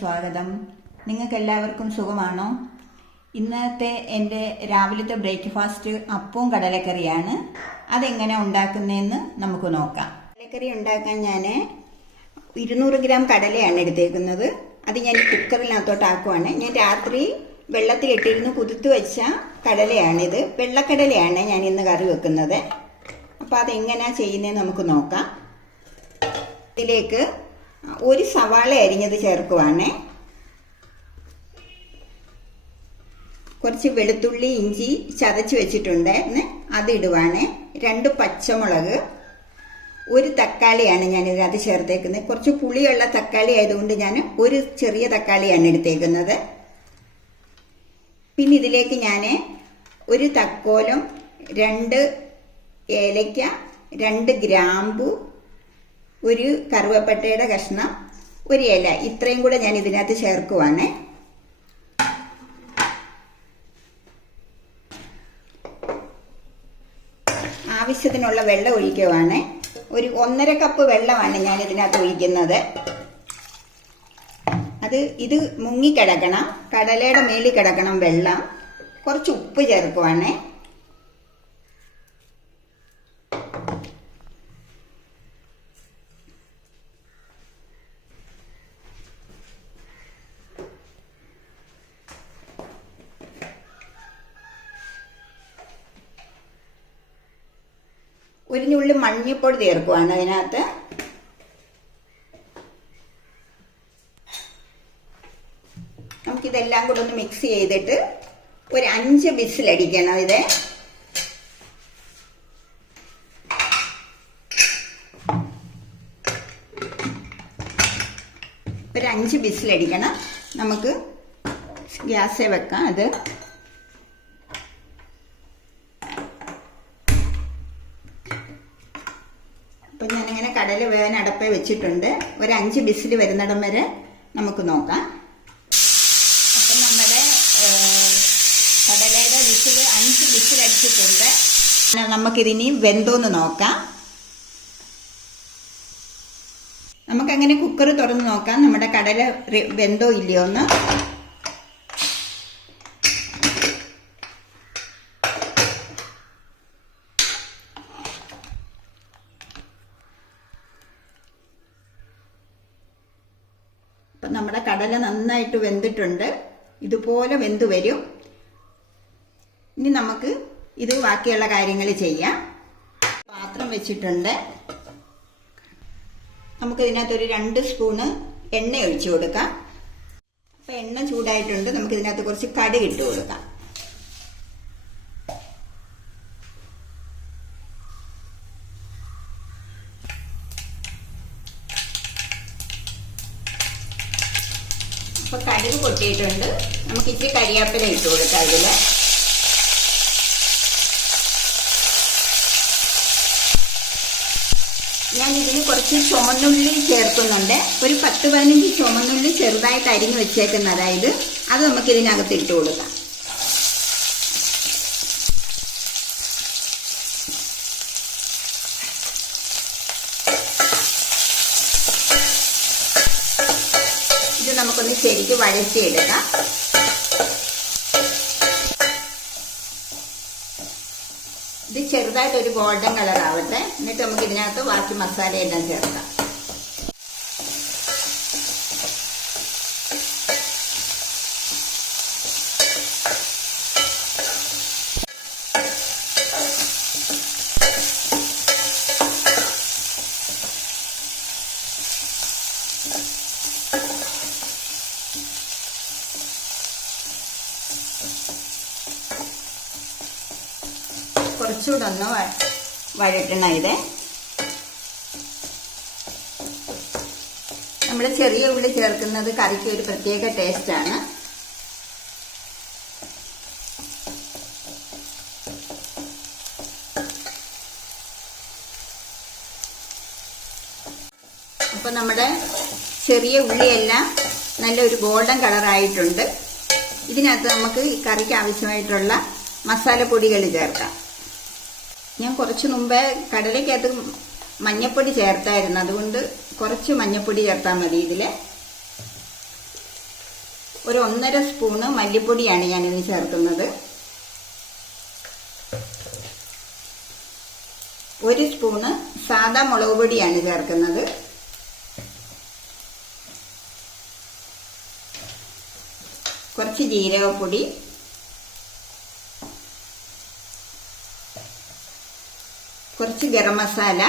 സ്വാഗതം. നിങ്ങൾക്ക് എല്ലാവർക്കും സുഖമാണോ? ഇന്നത്തെ എൻ്റെ രാവിലത്തെ ബ്രേക്ക്ഫാസ്റ്റ് അപ്പവും കടലക്കറിയാണ്. അതെങ്ങനെ ഉണ്ടാക്കുന്നതെന്ന് നമുക്ക് നോക്കാം. കടലക്കറി ഉണ്ടാക്കാൻ ഞാൻ 200 ഗ്രാം കടലയാണ് എടുത്തേക്കുന്നത്. അത് ഞാൻ കുക്കറിനകത്തോട്ട് ആക്കുവാണ്. ഞാൻ രാത്രി വെള്ളത്തിലിട്ടിരുന്ന് കുതിർത്ത് വെച്ച കടലയാണിത്. വെള്ളക്കടലയാണ് ഞാൻ ഇന്ന് കറി വെക്കുന്നത്. അപ്പോൾ അതെങ്ങനെയാണ് ചെയ്യുന്നതെന്ന് നമുക്ക് നോക്കാം. ഇതിലേക്ക് ഒരു സവാള അരിഞ്ഞത് ചേർക്കുവാണ്. കുറച്ച് വെളുത്തുള്ളി ഇഞ്ചി ചതച്ച് വെച്ചിട്ടുണ്ട്, അത് ഇടുവാണ്. 2 പച്ചമുളക്, ഒരു തക്കാളിയാണ് ഞാൻ ഇതിനകത്ത് ചേർത്തേക്കുന്നത്. കുറച്ച് പുളിയുള്ള തക്കാളി ആയതുകൊണ്ട് ഞാൻ ഒരു ചെറിയ തക്കാളിയാണ് എടുത്തേക്കുന്നത്. പിന്നെ ഇതിലേക്ക് ഞാൻ ഒരു തക്കോലം, 2 ഏലയ്ക്ക, 2 ഗ്രാമ്പു, ഒരു കറുവപ്പട്ടയുടെ കഷ്ണം, ഒരു ഇല, ഇത്രയും കൂടെ ഞാൻ ഇതിനകത്ത് ചേർക്കുവാണ്. ആവശ്യത്തിനുള്ള വെള്ളം ഒഴിക്കുവാണ്. ഒരു 1.5 കപ്പ് വെള്ളമാണ് ഞാൻ ഇതിനകത്ത് ഒഴിക്കുന്നത്. ഇത് മുങ്ങിക്കിടക്കണം, കടലയുടെ മേളിൽ കിടക്കണം വെള്ളം. കുറച്ച് ഉപ്പ് ചേർക്കുവാണ്. ഒരു നുള്ളി മഞ്ഞൾപ്പൊടി ചേർക്കുവാണ് അതിനകത്ത്. നമുക്കിതെല്ലാം കൂടെ ഒന്ന് മിക്സ് ചെയ്തിട്ട് ഒരു 5 വിസിലടിക്കണം. ഇത് ഒരു 5 വിസിലടിക്കണം. നമുക്ക് ഗ്യാസേ വെക്കാം. അത് അപ്പം ഞാനിങ്ങനെ കടല വേവാൻ അടപ്പേ വെച്ചിട്ടുണ്ട്. ഒരു 5 വിസിൽ വരുന്നിടം വരെ നമുക്ക് നോക്കാം. അപ്പം നമ്മുടെ കടലയുടെ 5 വിസിൽ അടിച്ചിട്ടുണ്ട്. നമുക്കിതിനി വെന്തോന്ന് നോക്കാം. നമുക്കങ്ങനെ കുക്കർ തുറന്ന് നോക്കാം നമ്മുടെ കടല വെന്തോ ഇല്ലയോ എന്ന്. അപ്പം നമ്മുടെ കടല നന്നായിട്ട് വെന്തിട്ടുണ്ട്. ഇതുപോലെ വെന്ത് വരും. ഇനി നമുക്ക് ഇത് ബാക്കിയുള്ള കാര്യങ്ങൾ ചെയ്യാം. പാത്രം വെച്ചിട്ടുണ്ട്. നമുക്കിതിനകത്തൊരു 2 സ്പൂണ് എണ്ണ ഒഴിച്ചു കൊടുക്കാം. അപ്പം എണ്ണ ചൂടായിട്ടുണ്ട്. നമുക്കിതിനകത്ത് കുറച്ച് കടുക് ഇട്ട് കൊടുക്കാം. അപ്പോൾ കടുക് പൊട്ടിയിട്ടുണ്ട്. നമുക്ക് ഇച്ചിരി കരിയാപ്പില ഇട്ട് കൊടുക്കാം ഇതിൽ. ഞാൻ ഇതിന് കുറച്ച് ചുമന്നുള്ളി ചേർക്കുന്നുണ്ട്. ഒരു 10-15 ചുമന്നുള്ളി ചെറുതായിട്ട് അരിഞ്ഞ് വെച്ചേക്കുന്നതായത് അത് നമുക്ക് ഇതിനകത്ത് ഇട്ട് കൊടുക്കാം. നമുക്കൊന്ന് ശരിക്ക് വഴറ്റിയെടുക്കാം. ഇത് ചെറുതായിട്ടൊരു ഗോൾഡൻ കളർ ആവട്ടെ. എന്നിട്ട് നമുക്ക് ഇതിനകത്ത് ബാക്കി മസാലയെല്ലാം ചേർക്കാം. കുറച്ചുകൂടെ ഒന്ന് വഴറ്റണം. ഇത് നമ്മൾ ചെറിയ ഉള്ളി ചേർക്കുന്നത് കറിക്ക് ഒരു പ്രത്യേക ടേസ്റ്റാണ്. അപ്പം നമ്മുടെ ചെറിയ ഉള്ളിയെല്ലാം നല്ലൊരു ഗോൾഡൻ കളറായിട്ടുണ്ട്. ഇതിനകത്ത് നമുക്ക് ഈ കറിക്ക് ആവശ്യമായിട്ടുള്ള മസാലപ്പൊടികൾ ചേർക്കാം. ഞാൻ കുറച്ച് മുമ്പേ കടലയ്ക്കകത്ത് മഞ്ഞപ്പൊടി ചേർത്തായിരുന്നു. അതുകൊണ്ട് കുറച്ച് മഞ്ഞപ്പൊടി ചേർത്താൽ മതി ഇതിൽ. ഒരു 1.5 സ്പൂണ് മല്ലിപ്പൊടിയാണ് ഞാനിന്ന് ചേർക്കുന്നത്. 1 സ്പൂണ് സാദാ മുളക് പൊടിയാണ് ചേർക്കുന്നത്. കുറച്ച് ജീരകപ്പൊടി, കുറച്ച് ഗരം മസാല.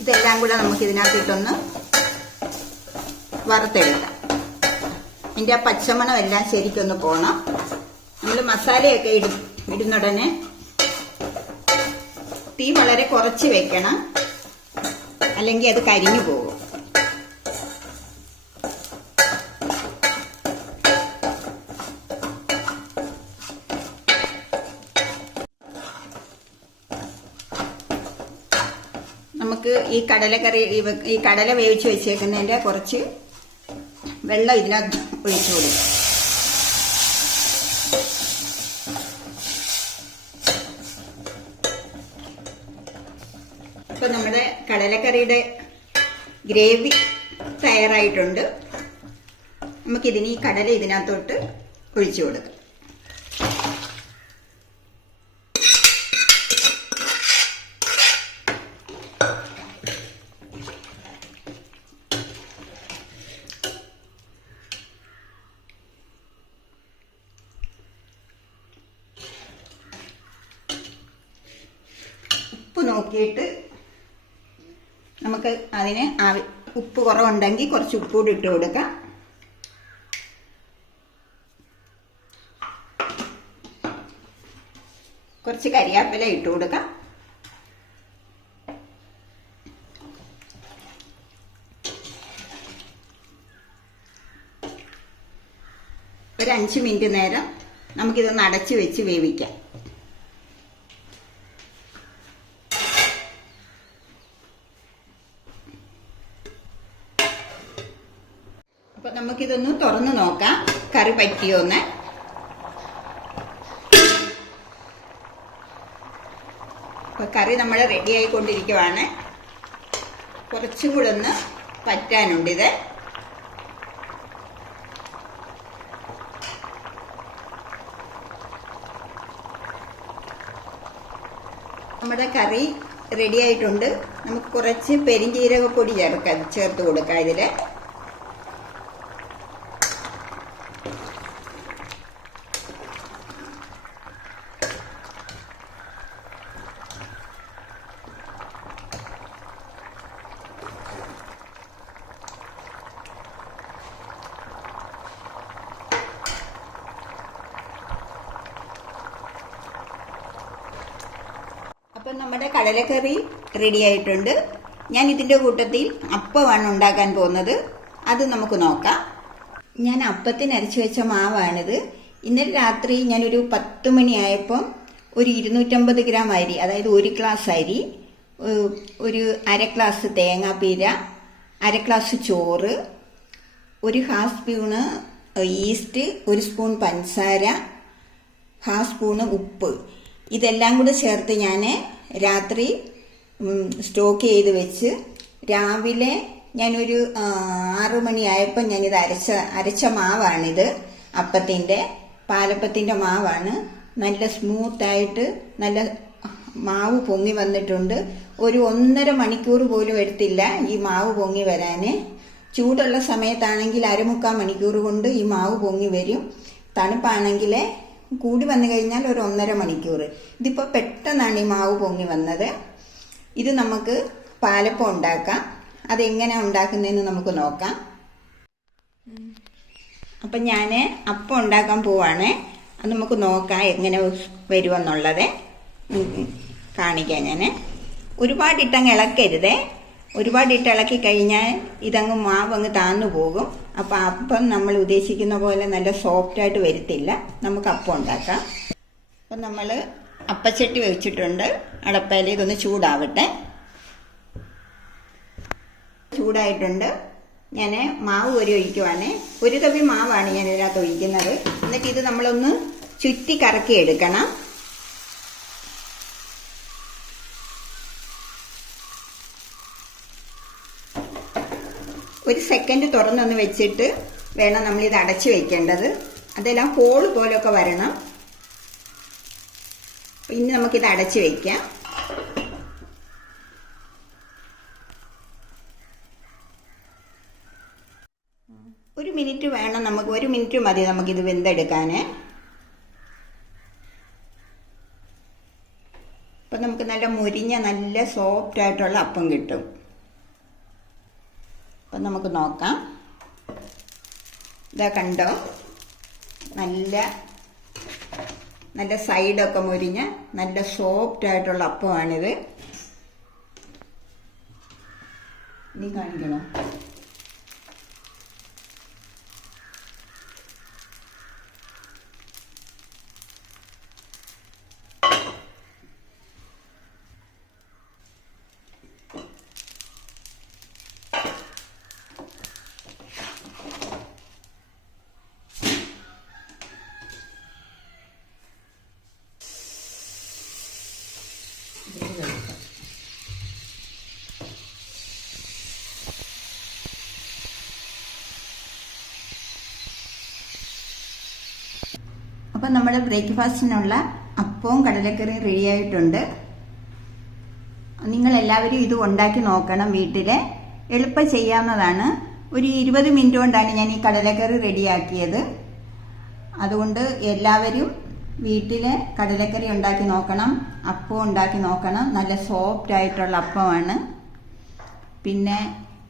ഇതെല്ലാം കൂടെ നമുക്ക് ഇതിനകത്തിട്ടൊന്ന് വറുത്തെടുക്കാം. ഇതിൻ്റെ ആ പച്ചമണം എല്ലാം ശരിക്കൊന്ന് പോകണം. നമ്മൾ മസാലയൊക്കെ ഇടുന്നുടനെ തീ വളരെ കുറച്ച് വെക്കണം, അല്ലെങ്കിൽ അത് കരിഞ്ഞു പോകും. നമുക്ക് ഈ കടല വേവിച്ച് വെച്ചേക്കുന്നതിൻ്റെ കുറച്ച് വെള്ളം ഇതിനകത്ത് ഒഴിച്ചു കൊടുക്കും. ഇപ്പം നമ്മുടെ കടലക്കറിയുടെ ഗ്രേവി തയ്യാറായിട്ടുണ്ട്. നമുക്കിതിന് ഈ കടല ഇതിനകത്തോട്ട് ഒഴിച്ചു കൊടുക്കാം. ഉപ്പ് നോക്കിയിട്ട് നമുക്ക് അതിന് ഉപ്പ് കുറവുണ്ടെങ്കിൽ കുറച്ച് ഉപ്പ് കൂടി ഇട്ട് കൊടുക്കാം. കുറച്ച് കരിയാപ്പില ഇട്ട് കൊടുക്കാം. ഒരു 5 മിനിറ്റ് നേരം നമുക്കിതൊന്ന് അടച്ച് വെച്ച് വേവിക്കാം. അപ്പൊ നമുക്കിതൊന്ന് തുറന്ന് നോക്കാം, കറി പറ്റിയോന്ന്. അപ്പൊ കറി നമ്മൾ റെഡി ആയിക്കൊണ്ടിരിക്കുവാണ്. കുറച്ചും കൂടെ ഒന്ന് പറ്റാനുണ്ട് ഇത്. നമ്മുടെ കറി റെഡി ആയിട്ടുണ്ട്. നമുക്ക് കുറച്ച് പെരിഞ്ജീരകപ്പൊടി ചേർത്ത് കൊടുക്കാം ഇതില്. അപ്പം നമ്മുടെ കടലക്കറി റെഡി ആയിട്ടുണ്ട്. ഞാൻ ഇതിൻ്റെ കൂട്ടത്തിൽ അപ്പമാണ് ഉണ്ടാക്കാൻ പോകുന്നത്. അത് നമുക്ക് നോക്കാം. ഞാൻ അപ്പത്തിന് അരച്ചു വെച്ച മാവാണിത്. ഇന്നലെ രാത്രി ഞാനൊരു 10 മണിയായപ്പം ഒരു 250 ഗ്രാം അരി, അതായത് 1 ഗ്ലാസ് അരി, ഒരു 1/2 ഗ്ലാസ് തേങ്ങാപ്പീര, 1/2 ഗ്ലാസ് ചോറ്, ഒരു 1/2 സ്പൂണ് ഈസ്റ്റ്, 1 സ്പൂൺ പഞ്ചസാര, 1/2 സ്പൂണ് ഉപ്പ്, ഇതെല്ലാം കൂടെ ചേർത്ത് ഞാൻ രാത്രി സ്റ്റോക്ക് ചെയ്ത് വെച്ച് രാവിലെ ഞാനൊരു 6 മണിയായപ്പോൾ ഞാനിത് അരച്ച മാവാണിത്. അപ്പത്തിൻ്റെ പാലപ്പത്തിൻ്റെ മാവാണ്. നല്ല സ്മൂത്തായിട്ട് നല്ല മാവ് പൊങ്ങി വന്നിട്ടുണ്ട്. ഒരു 1.5 മണിക്കൂർ പോലും എടുത്തില്ല ഈ മാവ് പൊങ്ങി വരാൻ. ചൂടുള്ള സമയത്താണെങ്കിൽ 1/4 മണിക്കൂർ കൊണ്ട് ഈ മാവ് പൊങ്ങി വരും. തണുപ്പാണെങ്കിൽ കൂടി വന്നു കഴിഞ്ഞാൽ ഒരു 1.5 മണിക്കൂർ. ഇതിപ്പോൾ പെട്ടെന്നാണ് ഈ മാവ് പൊങ്ങി വന്നത്. ഇത് നമുക്ക് പാലപ്പം ഉണ്ടാക്കാം. അതെങ്ങനെ ഉണ്ടാക്കുന്നതെന്ന് നമുക്ക് നോക്കാം. അപ്പം ഞാൻ അപ്പം ഉണ്ടാക്കാൻ പോവാണ്. അത് നമുക്ക് നോക്കാം എങ്ങനെ വരുമെന്നുള്ളത് കാണിക്കാം. ഞാൻ ഒരുപാടിട്ടങ്ങ് ഇളക്കരുതേ. ഒരുപാടിട്ട് ഇളക്കി കഴിഞ്ഞാൽ ഇതങ്ങ് മാവങ്ങ് താന്നു പോകും. അപ്പം അപ്പം നമ്മൾ ഉദ്ദേശിക്കുന്ന പോലെ നല്ല സോഫ്റ്റായിട്ട് വരത്തില്ല. നമുക്ക് അപ്പം ഉണ്ടാക്കാം. അപ്പം നമ്മൾ അപ്പച്ചട്ടി വെച്ചിട്ടുണ്ട് അടപ്പയിൽ. ഇതൊന്ന് ചൂടാവട്ടെ. ചൂടായിട്ടുണ്ട്. ഞാൻ മാവ് ഒഴിക്കുവാണ്. 1 തവി മാവാണ് ഞാൻ ഇതിനകത്ത് ഒഴിക്കുന്നത്. എന്നിട്ട് ഇത് നമ്മളൊന്ന് ചുറ്റി കറക്കി എടുക്കണം. ഒരു സെക്കൻഡ് തുറന്നൊന്ന് വെച്ചിട്ട് വേണം നമ്മളിത് അടച്ചു വയ്ക്കേണ്ടത്. അതെല്ലാം ഹോൾ പോലെയൊക്കെ വരണം. ഇനി നമുക്കിത് അടച്ചു വയ്ക്കാം. ഒരു മിനിറ്റ് വേണം നമുക്ക്, 1 മിനിറ്റ് മതി നമുക്കിത് വെന്തെടുക്കാൻ. അപ്പം നമുക്ക് നല്ല മുരിഞ്ഞ നല്ല സോഫ്റ്റ് ആയിട്ടുള്ള അപ്പം കിട്ടും. അപ്പം നമുക്ക് നോക്കാം. ഇതാ കണ്ടോ, നല്ല നല്ല സൈഡൊക്കെ മുരിഞ്ഞ നല്ല സോഫ്റ്റ് ആയിട്ടുള്ള അപ്പമാണിത്. നീ കാണിക്കണോ? അപ്പം നമ്മുടെ ബ്രേക്ക്ഫാസ്റ്റിനുള്ള അപ്പവും കടലക്കറിയും റെഡി ആയിട്ടുണ്ട്. നിങ്ങളെല്ലാവരും ഇത് ഉണ്ടാക്കി നോക്കണം. വീട്ടിൽ എളുപ്പം ചെയ്യാവുന്നതാണ്. ഒരു 20 മിനിറ്റ് കൊണ്ടാണ് ഞാൻ ഈ കടലക്കറി റെഡിയാക്കിയത്. അതുകൊണ്ട് എല്ലാവരും വീട്ടിൽ കടലക്കറി ഉണ്ടാക്കി നോക്കണം, അപ്പം ഉണ്ടാക്കി നോക്കണം. നല്ല സോഫ്റ്റ് ആയിട്ടുള്ള അപ്പമാണ്. പിന്നെ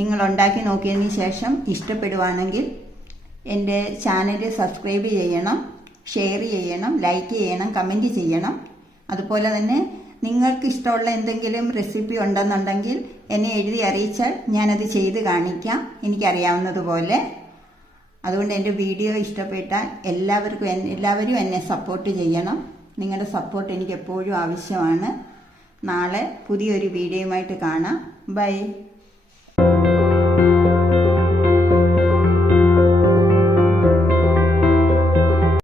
നിങ്ങൾ ഉണ്ടാക്കി നോക്കിയതിന് ശേഷം ഇഷ്ടപ്പെടുവാണെങ്കിൽ എൻ്റെ ചാനൽ സബ്സ്ക്രൈബ് ചെയ്യണം, ഷെയർ ചെയ്യണം, ലൈക്ക് ചെയ്യണം, കമൻറ്റ് ചെയ്യണം. അതുപോലെ തന്നെ നിങ്ങൾക്ക് ഇഷ്ടമുള്ള എന്തെങ്കിലും റെസിപ്പി ഉണ്ടെന്നുണ്ടെങ്കിൽ എന്നെ എഴുതി അറിയിച്ചാൽ ഞാനത് ചെയ്ത് കാണിക്കാം, എനിക്കറിയാവുന്നതുപോലെ. അതുകൊണ്ട് എൻ്റെ വീഡിയോ ഇഷ്ടപ്പെട്ടാൽ എല്ലാവരും എന്നെ സപ്പോർട്ട് ചെയ്യണം. നിങ്ങളുടെ സപ്പോർട്ട് എനിക്ക് എപ്പോഴും ആവശ്യമാണ്. നാളെ പുതിയൊരു വീഡിയോയുമായിട്ട് കാണാം. ബൈ.